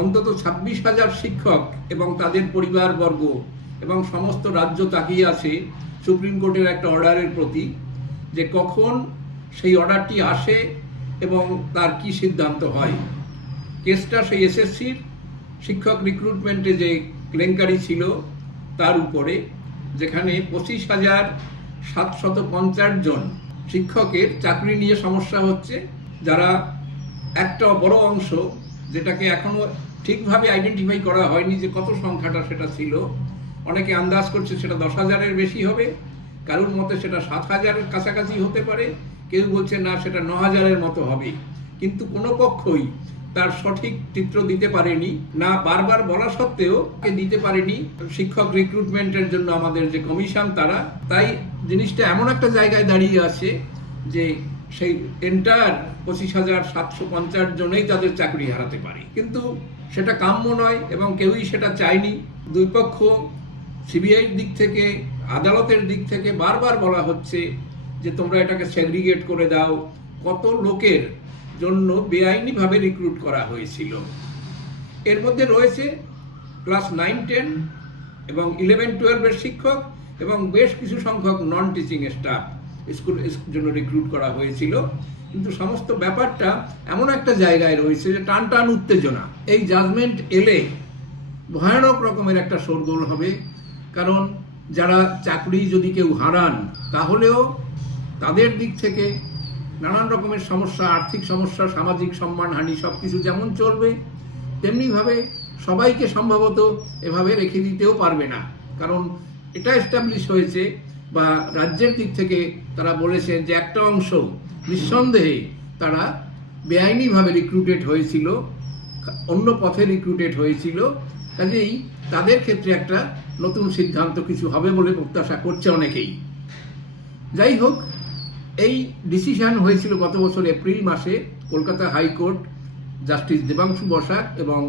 অন্তত ছাব্বিশ হাজার শিক্ষক এবং তাদের পরিবারবর্গ এবং সমস্ত রাজ্য তাকিয়ে আছে সুপ্রিম কোর্টের একটা অর্ডারের প্রতি যে কখন সেই অর্ডারটি আসে এবং তার কি সিদ্ধান্ত হয়। কেসটা সেই এসএসসির শিক্ষক রিক্রুটমেন্টে যে কেলেঙ্কারি ছিল তার উপরে, যেখানে পঁচিশ হাজার সাতশত পঞ্চাশ জন শিক্ষকের চাকরি নিয়ে সমস্যা হচ্ছে, যারা একটা বড় অংশ যেটাকে এখনও ঠিকভাবে আইডেন্টিফাই করা হয়নি যে কত সংখ্যাটা সেটা ছিল। অনেকে আন্দাজ করছে সেটা দশ হাজারের বেশি হবে, কারোর মতে সেটা সাত হাজারের কাছাকাছি হতে পারে, কেউ বলছে না সেটা ন হাজারের মতো হবে। কিন্তু কোনো পক্ষই তার সঠিক চিত্র দিতে পারেনি, না বারবার বলা সত্ত্বেও দিতে পারেনি। শিক্ষক রিক্রুটমেন্টের জন্য আমাদের যে কমিশন তারা, তাই জিনিসটা এমন একটা জায়গায় দাঁড়িয়ে আছে যে সেই এন্টার পঁচিশ হাজার সাতশো পঞ্চাশ জনেই তাদের চাকরি হারাতে পারে। কিন্তু সেটা কাম্য নয় এবং কেউই সেটা চায়নি। দুই পক্ষ সিবিআইর দিক থেকে, আদালতের দিক থেকে বারবার বলা হচ্ছে যে তোমরা এটাকে সেগ্রিগেট করে দাও। কত লোকের জন্য বেআইনিভাবে রিক্রুট করা হয়েছিল। এর মধ্যে রয়েছে ক্লাস নাইন টেন এবং ইলেভেন টুয়েলভের শিক্ষক এবং বেশ কিছু সংখ্যক নন টিচিং স্টাফ স্কুল জন্য রিক্রুট করা হয়েছিল। কিন্তু সমস্ত ব্যাপারটা এমন একটা জায়গায় রয়েছে যে টান টান উত্তেজনা। এই জাজমেন্ট এলে ভয়ানক রকমের একটা শোরগোল হবে। কারণ যারা চাকরি যদি কেউ হারান, তাহলেও তাদের দিক থেকে নানান রকমের সমস্যা, আর্থিক সমস্যা, সামাজিক সম্মানহানি সব কিছু যেমন চলবে, তেমনিভাবে সবাইকে সম্ভবত এভাবে রেখে দিতেও পারবে না। কারণ এটা এস্টাবলিশ হয়েছে বা রাজ্যের দিক থেকে তারা বলেছেন যে একটা অংশ নিঃসন্দেহে তারা বেআইনিভাবে রিক্রুটেড হয়েছিল, অন্য পথে রিক্রুটেড হয়েছিল। কাজেই তাদের ক্ষেত্রে একটা নতুন সিদ্ধান্ত কিছু হবে বলে প্রত্যাশা করছে অনেকেই। যাই হোক, এই ডিসিশন হয়েছিল গত বছর এপ্রিল মাসে Kolkata high court justice Debangshu Basak এবং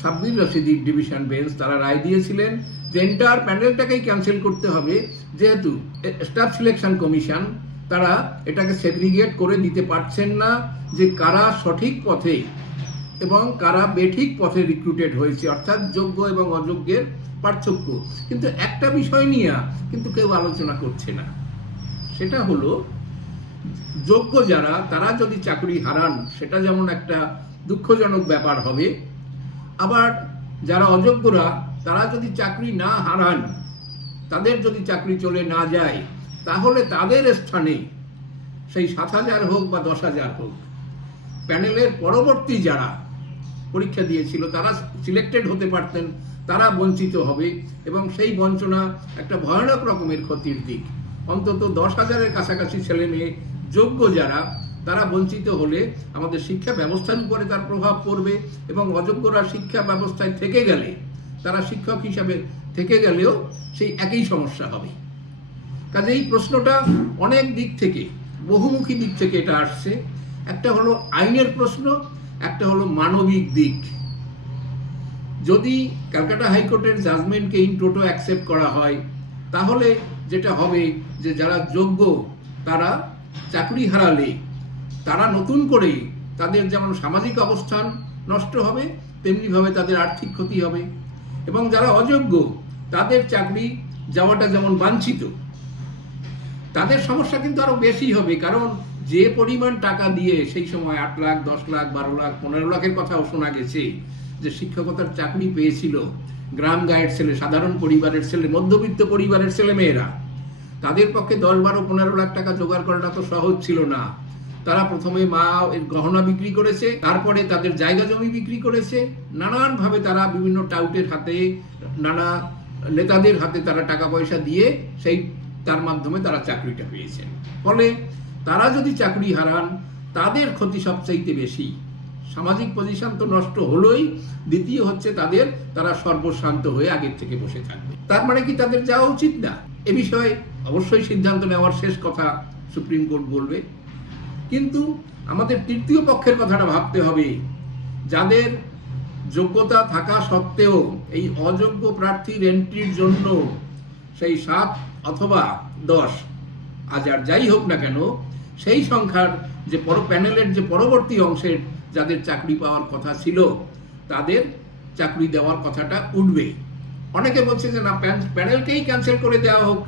সাব্বির রশিদির ডিভিশন বেঞ্চ তারা রায় দিয়েছিলেন। এন্টার প্যানেলটাকেই ক্যান্সেল করতে হবে। যেহেতু স্টাফ সিলেকশন কমিশন তারা এটাকে সেগ্রিগেট করে দিতে পারছেন না যে কারা সঠিক পথে এবং কারা বেঠিক পথে রিক্রুটেড হয়েছে, অর্থাৎ যোগ্য এবং অযোগ্যের পার্থক্য। কিন্তু একটা বিষয় নিয়ে কিন্তু কেউ আলোচনা করছে না। সেটা হলো, যোগ্য যারা, তারা যদি চাকরি হারান, সেটা যেমন একটা দুঃখজনক ব্যাপার হবে। আবার যারা অযোগ্যরা তারা যদি চাকরি না হারান, তাদের যদি চাকরি চলে না যায়, তাহলে তাদের স্থানে সেই সাত হাজার হোক বা দশ হাজার হোক, প্যানেলের পরবর্তী যারা পরীক্ষা দিয়েছিল, তারা সিলেক্টেড হতে পারতেন, তারা বঞ্চিত হবে এবং সেই বঞ্চনা একটা ভয়ানক রকমের ক্ষতির দিক। অন্তত দশ হাজারের কাছাকাছি ছেলে মেয়ে, যোগ্য যারা, তারা বঞ্চিত হলে আমাদের শিক্ষা ব্যবস্থার উপরে তার প্রভাব পড়বে এবং অযোগ্যরা শিক্ষা ব্যবস্থায় থেকে গেলে তারা শিক্ষক হিসাবে থেকে গেলেও সেই একই সমস্যা হবে। কাজে এই প্রশ্নটা অনেক দিক থেকে, বহুমুখী দিক থেকে এটা আসছে। একটা হলো আইনের প্রশ্ন, একটা হলো মানবিক দিক। যদি ক্যালকাটা হাইকোর্টের জাজমেন্টকে ইন টোটো অ্যাকসেপ্ট করা হয়, তাহলে যেটা হবে যে যারা যোগ্য, তারা চাকরি হারালে, তারা নতুন করে তাদের যেমন সামাজিক অবস্থান নষ্ট হবে, তেমনিভাবে তাদের আর্থিক ক্ষতি হবে। এবং যারা অযোগ্য, তাদের চাকরি যাওয়াটা যেমন বাঞ্ছিত, তাদের সমস্যা কিন্তু আরও বেশি হবে। কারণ যে পরিমাণ টাকা দিয়ে সেই সময় আট লাখ, দশ লাখ, বারো লাখ, পনেরো লাখের কথাও শোনা গেছে যে শিক্ষকতার চাকরি পেয়েছিল গ্রাম গায়ের ছেলে, সাধারণ পরিবারের ছেলে, মধ্যবিত্ত পরিবারের ছেলে মেয়েরা তাদের পক্ষে দশ, বারো, পনেরো লাখ টাকা জোগাড় করাটা তো সহজ ছিল না। তারা প্রথমে মা এর গহনা বিক্রি করেছে, তারপরে তাদের জায়গা জমি বিক্রি করেছে। নানানভাবে তারা বিভিন্ন টাউটের হাতে, নানা নেতাদের হাতে তারা টাকা পয়সা দিয়ে সেই, তার মাধ্যমে তারা চাকরিটা পেয়েছেন। ফলে তারা যদি চাকরি হারান, তাদের ক্ষতি সবচাইতে বেশি। সামাজিক পজিশন তো নষ্ট হলোই, দ্বিতীয় হচ্ছে তাদের, তারা সর্বশান্ত হয়ে আগের থেকে বসে থাকবে। তার মানে কি তাদের যাওয়া উচিত না? এ বিষয়ে অবশ্যই সিদ্ধান্ত নেওয়ার শেষ কথা সুপ্রিম কোর্ট বলবে। কিন্তু আমাদের তৃতীয় পক্ষের কথাটা ভাবতে হবে। যাদের যোগ্যতা থাকা সত্ত্বেও এই অযোগ্য প্রার্থীর এন্ট্রির জন্য সেই সাত অথবা দশ আজ আর যাই হোক না কেন, সেই সংখ্যার যে পর, প্যানেলের যে পরবর্তী অংশের যাদের চাকরি পাওয়ার কথা ছিল, তাদের চাকরি দেওয়ার কথাটা উঠবে অনেকে বলছে যে না প্যানেলকেই ক্যান্সেল করে দেওয়া হোক।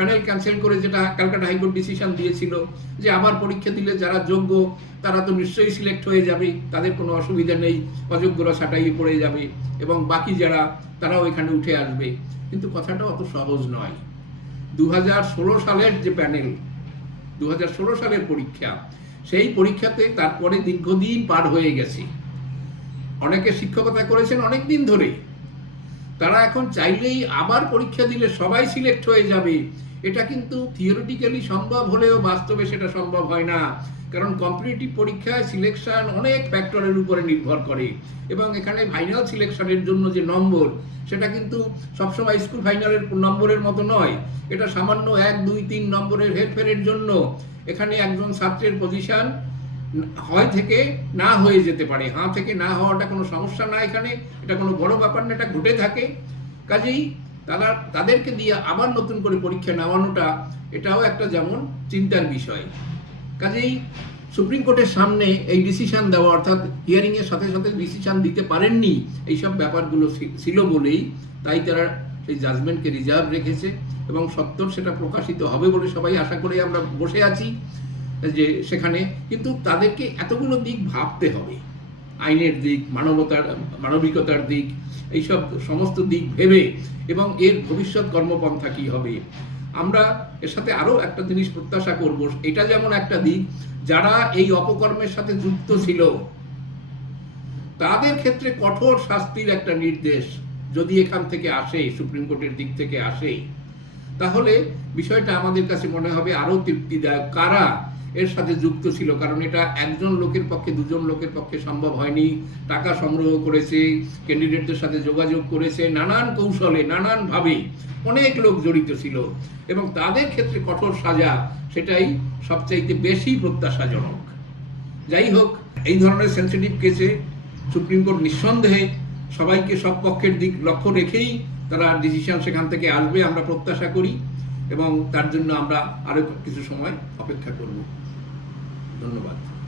প্যানেল ক্যান্সেল করে যেটা ক্যালকাটা হাইকোর্ট ডিসিশন দিয়েছিল, যে আবার পরীক্ষা দিলে যারা যোগ্য, তারা তো নিশ্চয়ই সিলেক্ট হয়ে যাবে, তাদের কোনো অসুবিধা নেই, অযোগ্যরা ছাঁটাই পড়ে যাবে এবং বাকি যারা, তারাও এখানে উঠে আসবে। কিন্তু কথাটা অত সহজ নয়। দু সালের যে প্যানেল দু হাজার ষোলো সালের পরীক্ষা, সেই পরীক্ষাতে তারপরে দীর্ঘদিন পার হয়ে গেছে। অনেকে শিক্ষকতা করেছেন অনেক দিন ধরে। তারা এখন চাইলেই আবার পরীক্ষা দিলে সবাই সিলেক্ট হয়ে যাবে। এটা কিন্তু থিওরিটিক্যালি সম্ভব হলেও বাস্তবে সেটা সম্ভব হয় না। কারণ কম্পিটিটিভ পরীক্ষায় সিলেকশন অনেক ফ্যাক্টরের উপরে নির্ভর করে। এবং এখানে ফাইনাল সিলেকশনের জন্য যে নম্বর, সেটা কিন্তু সবসময় স্কুল ফাইনালের নম্বরের মতো নয়। এটা সামান্য এক, দুই, তিন নম্বরের হেরফেরের জন্য। এখানে একজন ছাত্রের পজিশন হয় থেকে না হয়ে যেতে পারে। হাঁ থেকে না হওয়াটা কোনো সমস্যা না এখানে। এটা কোনো বড় ব্যাপার না, এটা ঘটে থাকে। কাজেই তারা, তাদেরকে দিয়ে আবার নতুন করে পরীক্ষা নেওয়ানোটা, এটাও একটা যেমন চিন্তার বিষয়। কাজেই সুপ্রিম কোর্টের সামনে এই ডিসিশন দেওয়া, অর্থাৎ হিয়ারিং এর সাথে সাথে ডিসিশন দিতে পারেননি, এইসব ব্যাপারগুলো ছিল বলেই তাই তারা সেই জাজমেন্টকে রিজার্ভ রেখেছে এবং সত্তর সেটা প্রকাশিত হবে বলে সবাই আশা করে আমরা বসে আছি। যে সেখানে কিন্তু তাদেরকে এতগুলো দিক ভাবতে হবে। আইনের দিক, মানবতার, মানবিকতার দিক, এইসব সমস্ত দিক ভেবে এবং এর ভবিষ্যৎ কর্মপন্থা কি হবে। আমরা এর সাথে আরও একটা জিনিস প্রত্যাশা করব, এটা যেমন একটা দিক, যারা এই অপকর্মের সাথে যুক্ত ছিল, তাদের ক্ষেত্রে কঠোর শাস্তির একটা নির্দেশ যদি এখান থেকে আসে, সুপ্রিম কোর্টের দিক থেকে আসে, তাহলে বিষয়টা আমাদের কাছে মনে হবে আরও তৃপ্তিদায়ক। কারা এর সাথে যুক্ত ছিল, কারণ এটা একজন লোকের পক্ষে, দুজন লোকের পক্ষে সম্ভব হয়নি। টাকা সংগ্রহ করেছে ক্যান্ডিডেটদের সাথে যোগাযোগ করেছে, নানান কৌশলে নানান ভাবে অনেক লোক জড়িত ছিল। এবং তাদের ক্ষেত্রে কঠোর সাজা, সেটাই সবচাইতে বেশি প্রত্যাশাজনক। যাই হোক, এই ধরনের সেন্সিটিভ কেসে সুপ্রিম কোর্ট নিঃসন্দেহে সবাইকে সব পক্ষের দিক লক্ষ্য রেখেই তারা ডিসিশন সেখান থেকে আসবে, আমরা প্রত্যাশা করি। এবং তার জন্য আমরা আরও কিছু সময় অপেক্ষা করব। ধন্যবাদ।